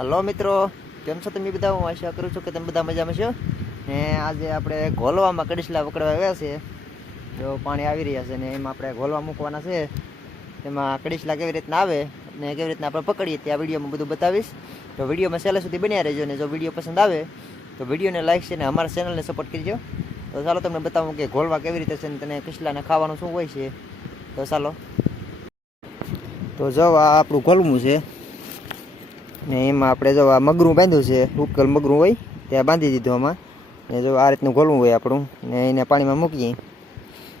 hello મિત્રો કેમ છો તમે બધા હું આશા કરું છું કે તમે બધા મજામાં છો ને આજે આપણે ઘોલવામાં કડીસલા પકડવા આવ્યા છે જો પાણી આવી રહ્યા છે ને એમાં આપણે ગોલવા મૂકવાના છે તેમાં કડિસલા કેવી રીતના આવે ને કેવી રીતના આપણે પકડીએ તે આ વિડીયોમાં બધું બતાવીશ તો વિડીયોમાં છેલ્લા સુધી બન્યા રહેજો ને જો વિડીયો પસંદ આવે તો વિડીયોને લાઈક છે ને અમારા ચેનલને સપોર્ટ કરજો તો ચાલો તમને બતાવું કે ઘોલવા કેવી રીતે છે ને તને કડિસલાને ખાવાનું શું હોય છે તો ચાલો તો જો આ આપણું ઘોલવું છે ને એમાં આપણે જો આ મગરું બાંધ્યું છે ઉકલ મગરું હોય ત્યાં બાંધી દીધું આમાં ને જો આ રીતનું ગોલવું હોય આપણું ને એને પાણીમાં મૂકીએ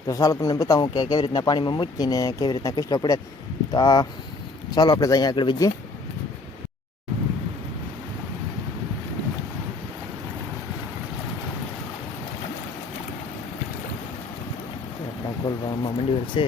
તો ચાલો તમને બતાવું કે કેવી રીતના પાણીમાં મૂકીને કેવી રીતના કિસ્લો પડે તો આ ચાલો આપણે અહીંયા આગળ વધીએ ગોલવામાં મંડી છે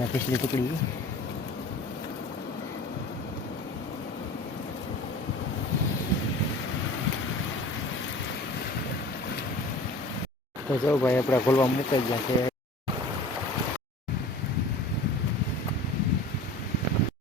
આપણે આ પિછલી ટુકડી તો જો ભાઈ આપણા ખોલવા મૂકાઈ ગયા છે